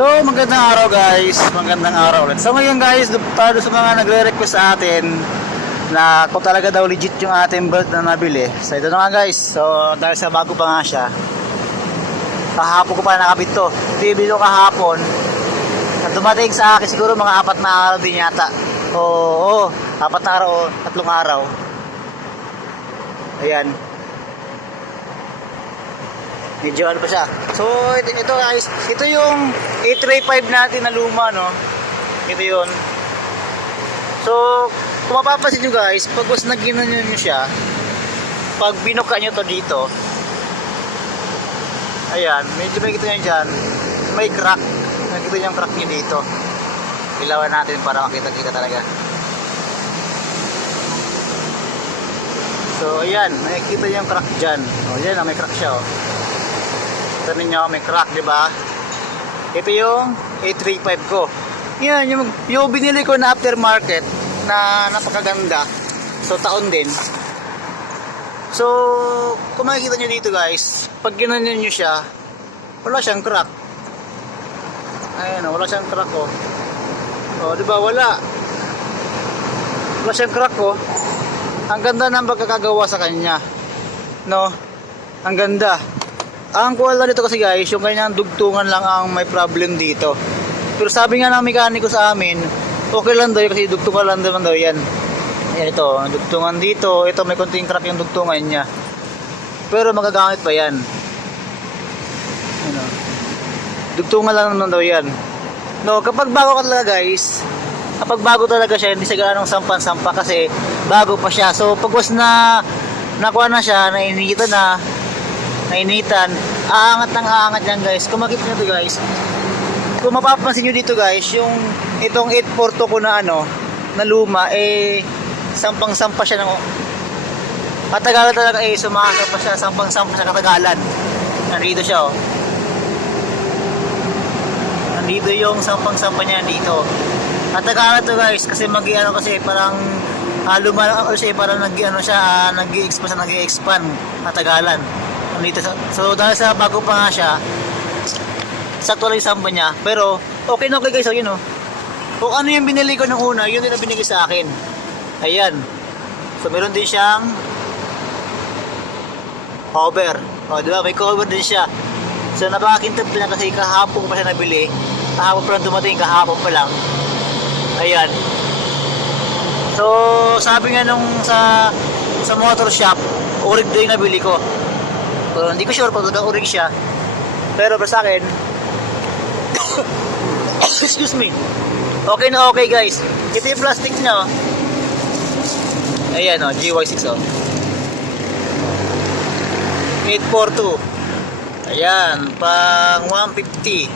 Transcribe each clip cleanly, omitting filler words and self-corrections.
So, magandang araw guys. Magandang araw ulit. So, ngayon guys, para sa mga nagre-request sa atin na kung talaga daw legit yung ating belt na nabili. So, ito na nga guys. So, dahil sa bago pa nga siya, kahapon ko pa nakabit to. Bibili ko kahapon. At dumating sa akin siguro mga 4 na araw din yata. Oo, 4 na araw o 3 araw. Ayan. Medyo ano pa siya. So ito guys, ito yung 835 natin na luma, no. Ito yun. So kung mapapansin nyo guys, pag was naginan nyo siya, pag binuka nyo to dito, ayan, medyo may kita nyo dyan, may crack. Nakita nyo yung crack nyo dito. Ilawan natin para makita-kita talaga. So ayan, nakikita nyo yung crack dyan. O yan, may crack siya, o. Ito ninyo, may crack, diba? Ito yung 835 ko. Yan, yung binili ko na aftermarket na napakaganda. So, taon din. So, kung makikita nyo dito guys, pag ginanyan nyo siya, wala siyang crack. Ayan, wala siyang crack, oh. O, diba? Wala siyang crack, oh. Ang ganda ng pagkakagawa sa kanya. No? Ang ganda. Ang kuha lang dito kasi guys, yung kanyang dugtungan lang ang may problem dito. Pero sabi nga ng mekaniko sa amin, okay lang daw kasi dugtungan lang naman daw yan. Ayan ito, dugtungan dito. Ito may konting crack yung dugtungan niya. Pero magagamit pa yan. Ano? Dugtungan lang naman daw yan. No, kapag bago ka talaga guys, kapag bago talaga siya, hindi siya ganong sampan-sampa kasi bago pa siya. So pag was na nakuha na siya, nainitan na, nainitan, aangat ng aangat yan guys. Kung makita nyo ito guys, kung mapapansin nyo dito guys, yung itong 842 ko na ano, na luma, sampang-sampa siya ng katagalan talaga, sumasampa siya, sampang-sampa siya katagalan. Nandito siya, oh. Nandito yung sampang-sampa niya dito. Katagalan to guys, kasi mag-ano kasi parang luma siya, parang nag-expand katagalan. So dahil sa bago pa nga siya, sakto lang yung samba niya, pero okay na okay guys. So yun, oh. Kung ano yung binili ko nung una, yun din ang binigay sa akin. Ayan. So meron din siyang cover. O diba, may cover din siya. So napakakintab na kasi kahapon pa siya nabili. Kahapon pa lang dumating, kahapon pa lang. Ayan. So sabi nga nung sa motor shop, orig daw yung nabili ko. So, hindi ko sure kung orig siya. Pero para sa akin, excuse me, okay na okay guys. Ito yung plastic niya, oh. Ayan, oh, GY6, oh. 842. Ayan, pang 150.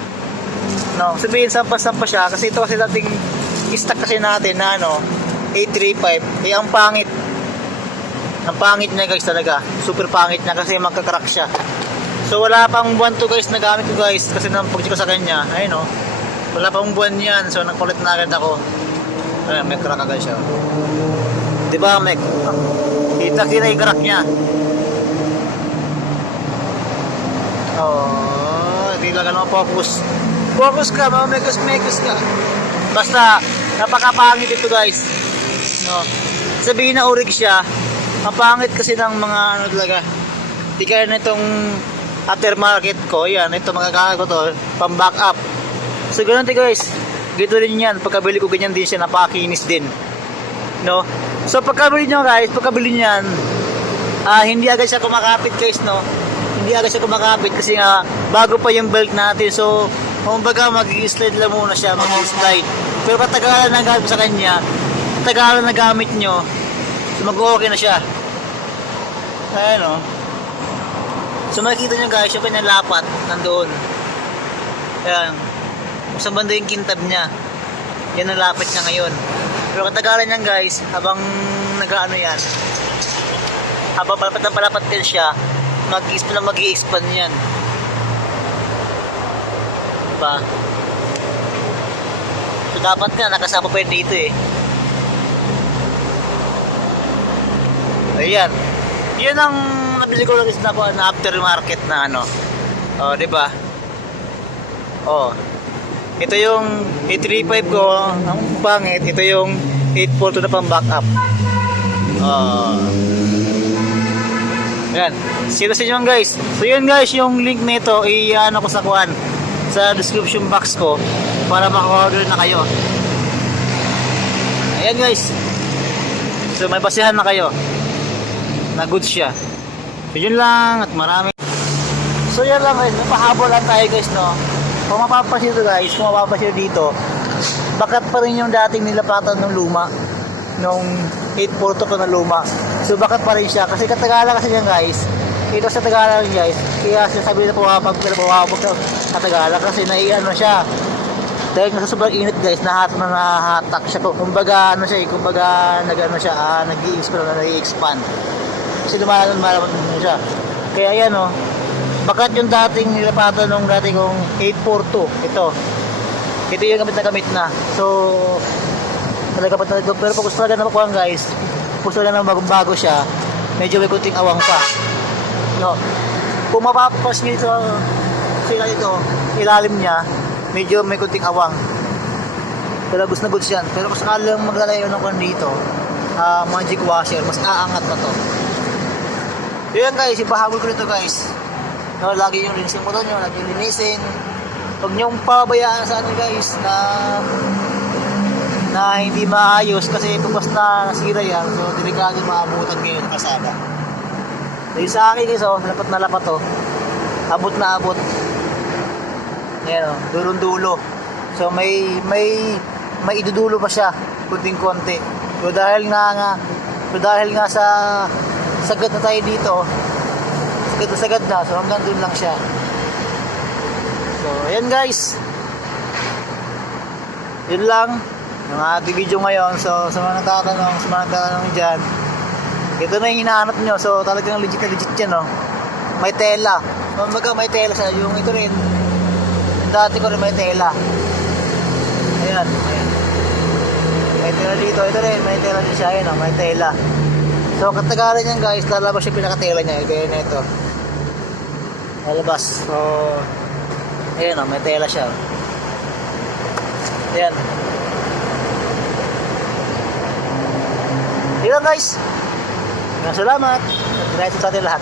No, sabihin sampa-sampa siya kasi ito kasi dating stock kasi natin na ano, 835. Ang pangit. Ang pangit niya guys talaga. Super pangit niya kasi magka-crack siya. So wala pang buwan to guys na gamit ko guys kasi napag-check ko sa kanya. Ayun, oh. Wala pang buwan yan. So nagpalit na agad ako. Ayun, may crack agad siya. Diba, Mek? Kita-kita yung crack niya. Oh, hindi lang ano focus. Focus ka, mamekos-mekos ka. Basta napakapangit ito guys. No. Sabihin na orig siya. Ang pangit kasi ng mga ano talaga. Di kaya na itong aftermarket ko. Yan, ito magagamit ko to. Pang back up. So ganun guys. Gito din yan. Pagkabili ko ganyan din siya. Napakinis din. No? So pagkabili nyo guys. Pagkabili nyan. Hindi agad siya kumakapit guys. No? Hindi agad siya kumakapit. Kasi nga bago pa yung belt natin. So kumbaga mag-slide lang muna siya. Mag-slide. Pero katagalan na gamit sa kanya. Katagalan na gamit nyo. So mag-okay na siya. Ayan, o. So makikita nyo guys, yung kanyang lapat nandoon. Ayan. Sa banda yung kintab niya. Yan ang lapit niya ngayon. Pero katagalan niyan guys, habang nag-ano yan, habang palapat din siya, mag-i-expand yan. Diba? So dapat nga nakasama pa yun dito, eh. Ayan. Yun ang nabili ko lang is na aftermarket na ano. Oh, 'di ba? Oh. Ito yung 835 ko, ang pangit. Ito yung 842 na pang backup. Yan. Sino sa inyo guys. So yun guys, yung link nito i-ano ko sa kuan sa description box ko para maka-order na kayo. Ayan guys. So may basihan na kayo na goods siya. So yun lang at marami. So yan lang guys, napahabol lang tayo guys, no. Kung mapapansin dito, bakat pa rin yung dating nilapatan ng luma nung 842 ko na luma. So bakat pa rin siya kasi katagalan kasi yan guys. Ito sa Tagalan guys, kaya sinasabi na pumapag sa Tagalan kasi naiano siya. Dahil nasa sobrang init guys, nahatak siya. Kumbaga ano siya, nag-ano siya, nag-i-expand. Kasi lumalan siya. Kaya yan bakat yung dating nilapatan nung dating kong 842, ito yung gamit na. So talaga pa talaga, pero pag gusto talaga na makuha guys, gusto talaga na bago siya, medyo may kunting awang pa. No. Kung mapapas nyo ito, ilalim niya, medyo may kunting awang. Pero gusto na goods yan. Pero kung sakalang maglalayo ng kwan dito, magic washer, mas aangat na to. Yun guys, ipahabol ko nito guys. No, lagi yung linisin mo doon, lagi yung linisin. Huwag nyong pabayaan sa ano guys, na hindi maayos kasi tumas na nasira yan. So, delikado maabutan ngayon kasada. Dahil sa akin guys, lapat na lapat abot na abot. Ayan dulong-dulo. So may idudulo pa siya, kunting-konti. So dahil nga sa sagad na tayo dito, sagad na, so hanggang dun lang siya. So ayan guys. Yun lang yung ating video ngayon. So sa mga nagtatanong dyan, ito na yung hinahanap nyo. So talagang legit yan may tela. May tela sa yung ito rin. Dati ko rin may tela. Ayan. May tela dito. Ito rin may tela din siya. Ayan may tela. So katagalan yan guys, lalabas yung pinakatela niya. Gaya na ito. Lalabas. So ayan may tela siya. Ayan. Ayan guys. Salamat. At sa atin lahat.